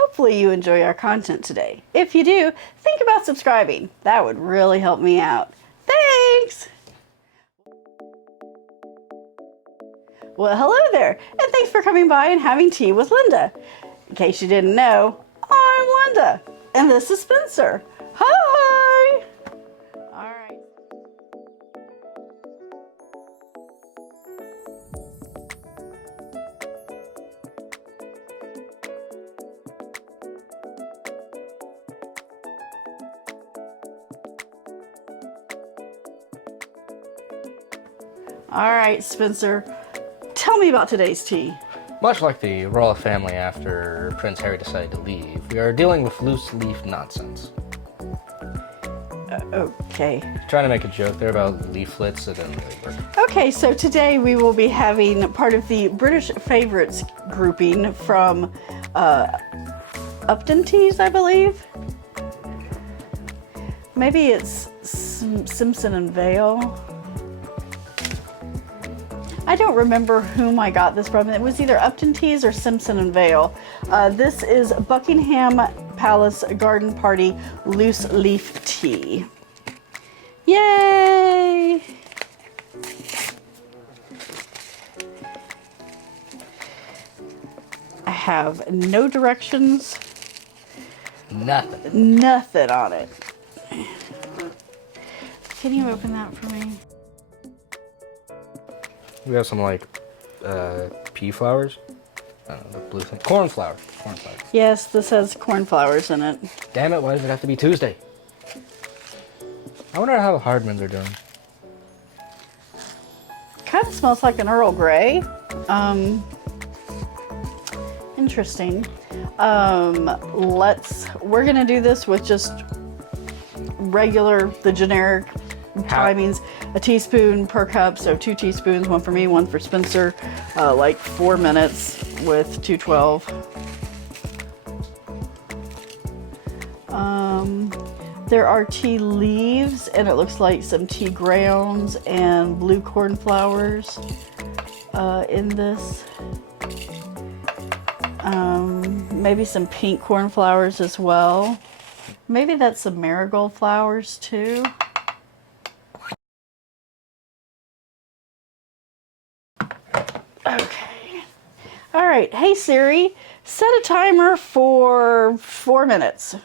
Hopefully you enjoy our content today. If you do, think about subscribing. That would really help me out. Thanks! Well, hello there, and thanks for coming by and having tea with Linda. In case you didn't know, I'm Linda, and this is Spencer. Hi! All right. All right, Spencer, tell me about today's tea. Much like the royal family after Prince Harry decided to leave, we are dealing with loose leaf nonsense. Okay. Trying to make a joke there about leaflets, it didn't really work. Okay, so today we will be having part of the British favorites grouping from Upton Teas, I believe. Maybe it's Simpson and Vale. I don't remember whom I got this from. It was either Upton Teas or Simpson and Vale. This is Buckingham Palace Garden Party Loose Leaf Tea. Yay! I have no directions. Nothing on it. Can you open that for me? We have some like pea flowers. I don't know, the blue thing. Cornflower. Cornflower. Yes, this has cornflowers in it. Damn it, why does it have to be Tuesday? I wonder how the Hardmans are doing. Kind of smells like an Earl Grey. Interesting. We're gonna do this with just the generic timings. A teaspoon per cup, so 2 teaspoons, one for me, one for Spencer. Like 4 minutes with 212. There are tea leaves, and it looks like some tea grounds and blue cornflowers in this. Maybe some pink cornflowers as well. Maybe that's some marigold flowers too. Okay. All right. Hey Siri, set a timer for 4 minutes.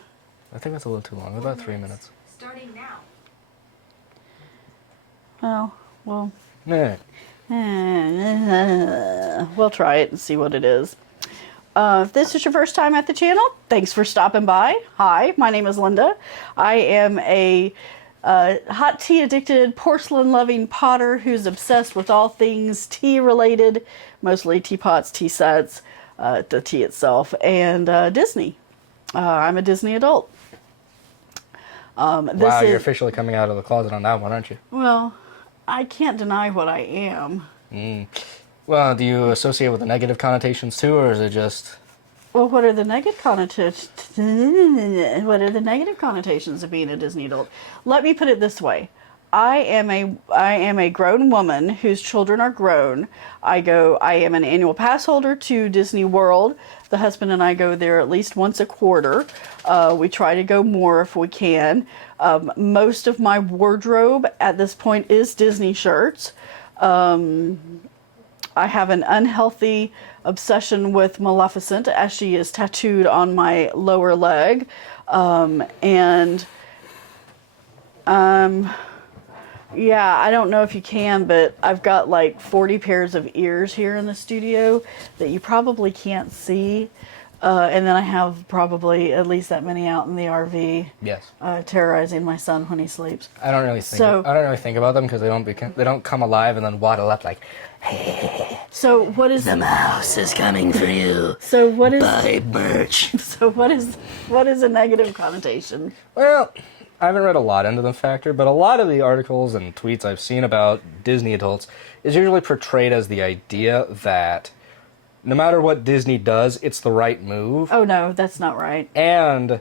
I think that's a little too long. About 3 minutes. Starting now. Well. Nah. We'll try it and see what it is. If this is your first time at the channel, thanks for stopping by. Hi, my name is Linda. I am a hot tea addicted, porcelain loving potter who's obsessed with all things tea related, mostly teapots, tea sets, the tea itself, and Disney. I'm a Disney adult. Wow, you're officially coming out of the closet on that one, aren't you? Well, I can't deny what I am. Well, do you associate with the negative connotations too, or is it just... Well, what are the negative connotations? What are the negative connotations of being a Disney adult? Let me put it this way: I am a grown woman whose children are grown. I am an annual pass holder to Disney World. The husband and I go there at least once a quarter. We try to go more if we can. Most of my wardrobe at this point is Disney shirts. I have an unhealthy obsession with Maleficent, as she is tattooed on my lower leg. Yeah, I don't know if you can, but I've got like 40 pairs of ears here in the studio that you probably can't see. And then I have probably at least that many out in the RV. Yes. Terrorizing my son when he sleeps. I don't really think about them because they don't come alive and then waddle up like, so what is the mouse is coming for you. So what is buy merch. So what is a negative connotation? Well, I haven't read a lot into the factor, but a lot of the articles and tweets I've seen about Disney adults is usually portrayed as the idea that no matter what Disney does, it's the right move. Oh no, that's not right. And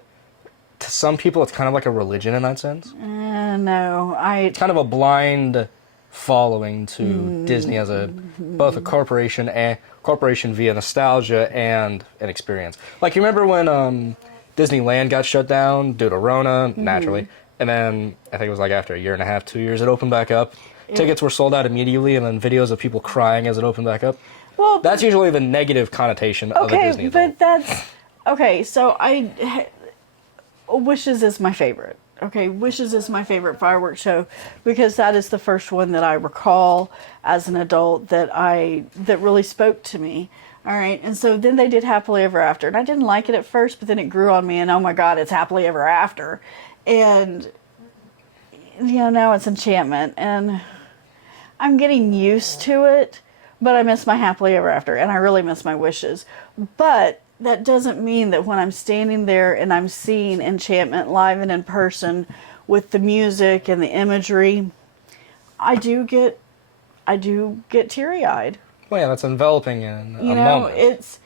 to some people, it's kind of like a religion in that sense. No, It's kind of a blind following to Disney as both a corporation via nostalgia and an experience. Like, you remember when Disneyland got shut down due to Rona, naturally, and then I think it was like after a year and a half, 2 years, it opened back up. Tickets were sold out immediately, and then videos of people crying as it opened back up. Well, that's usually the negative connotation of a Disney adult. But that's okay. So Wishes is my favorite. Okay, Wishes is my favorite fireworks show because that is the first one that I recall as an adult that really spoke to me. All right, and so then they did Happily Ever After, and I didn't like it at first, but then it grew on me, and oh my God, it's Happily Ever After, and now it's Enchantment, and I'm getting used to it, but I miss my Happily Ever After, and I really miss my Wishes, but that doesn't mean that when I'm standing there and I'm seeing Enchantment live and in person with the music and the imagery, I do get teary-eyed. Well, yeah, that's enveloping in a moment. It's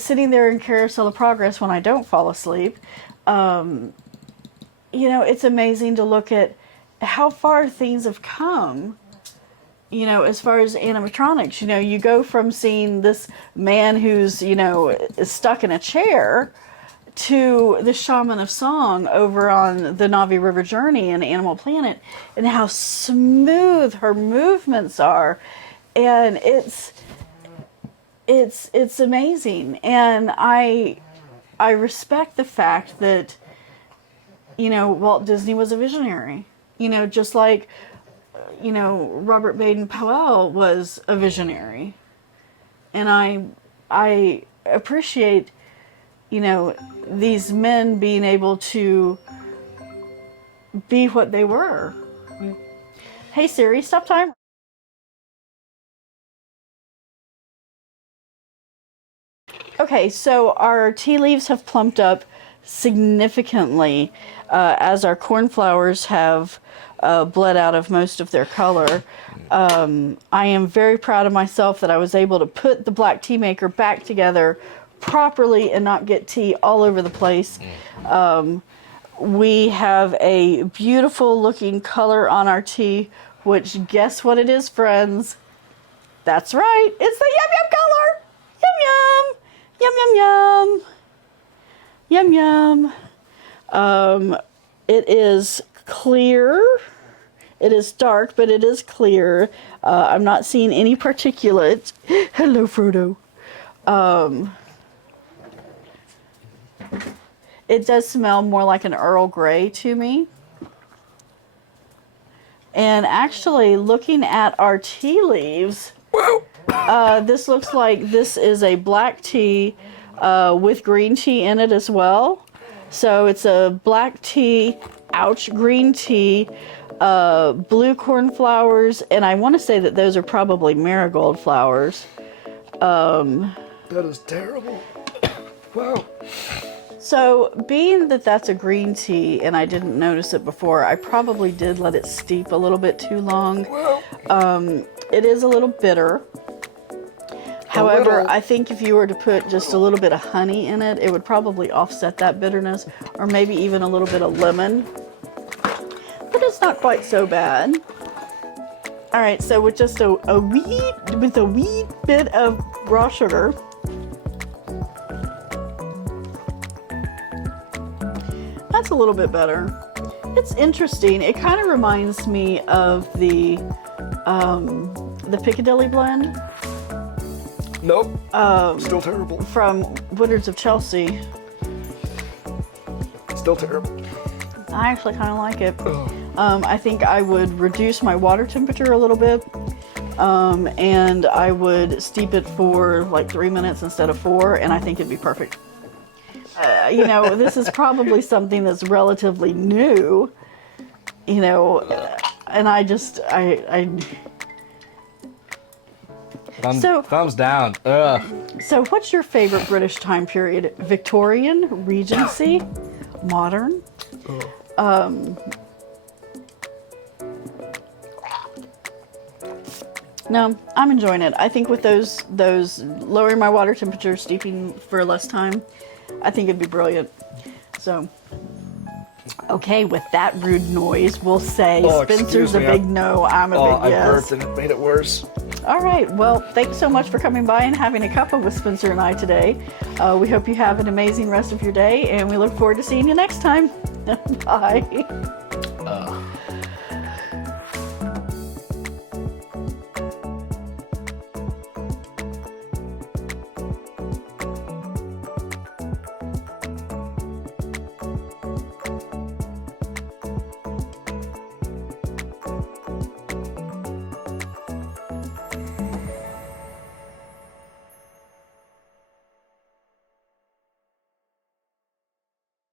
sitting there in Carousel of Progress when I don't fall asleep, it's amazing to look at how far things have come, as far as animatronics. You go from seeing this man who's, is stuck in a chair to the Shaman of Song over on the Navi River Journey in Animal Planet, and how smooth her movements are, and it's amazing. And I respect the fact that Walt Disney was a visionary, just like Robert Baden-Powell was a visionary, and I appreciate these men being able to be what they were. Hey Siri, stop time. Okay, so our tea leaves have plumped up significantly as our cornflowers have bled out of most of their color. I am very proud of myself that I was able to put the black tea maker back together properly and not get tea all over the place. We have a beautiful looking color on our tea, which, guess what it is, friends? That's right, it's the yum yum color. Yum yum. Yum yum. Yum yum. It is clear. It is dark, but it is clear. I'm not seeing any particulates. Hello, Frodo. It does smell more like an Earl Grey to me. And actually, looking at our tea leaves, this looks like this is a black tea with green tea in it as well. So it's a black tea, green tea, blue cornflowers, and I want to say that those are probably marigold flowers. That is terrible. Wow. So, being that that's a green tea and I didn't notice it before, I probably did let it steep a little bit too long. It is a little bitter. However, I think if you were to put just a little bit of honey in it, it would probably offset that bitterness, or maybe even a little bit of lemon. But it's not quite so bad. All right, so with just a wee bit of raw sugar, that's a little bit better. It's interesting. It kind of reminds me of the Piccadilly blend. Nope. Still terrible. From Woodwards of Chelsea. Still terrible. I actually kind of like it. I think I would reduce my water temperature a little bit, and I would steep it for like 3 minutes instead of 4, and I think it'd be perfect. This is probably something that's relatively new, and thumbs down. Ugh. So what's your favorite British time period? Victorian, Regency, modern? No, I'm enjoying it. I think with those lowering my water temperature, steeping for less time, I think it'd be brilliant. So, Okay, with that rude noise, we'll say Oh, Spencer's excuse a me, big no, I'm a big I yes. burped and it made it worse. All right, well, thanks so much for coming by and having a cuppa with Spencer and I today. We hope you have an amazing rest of your day, and we look forward to seeing you next time. Bye.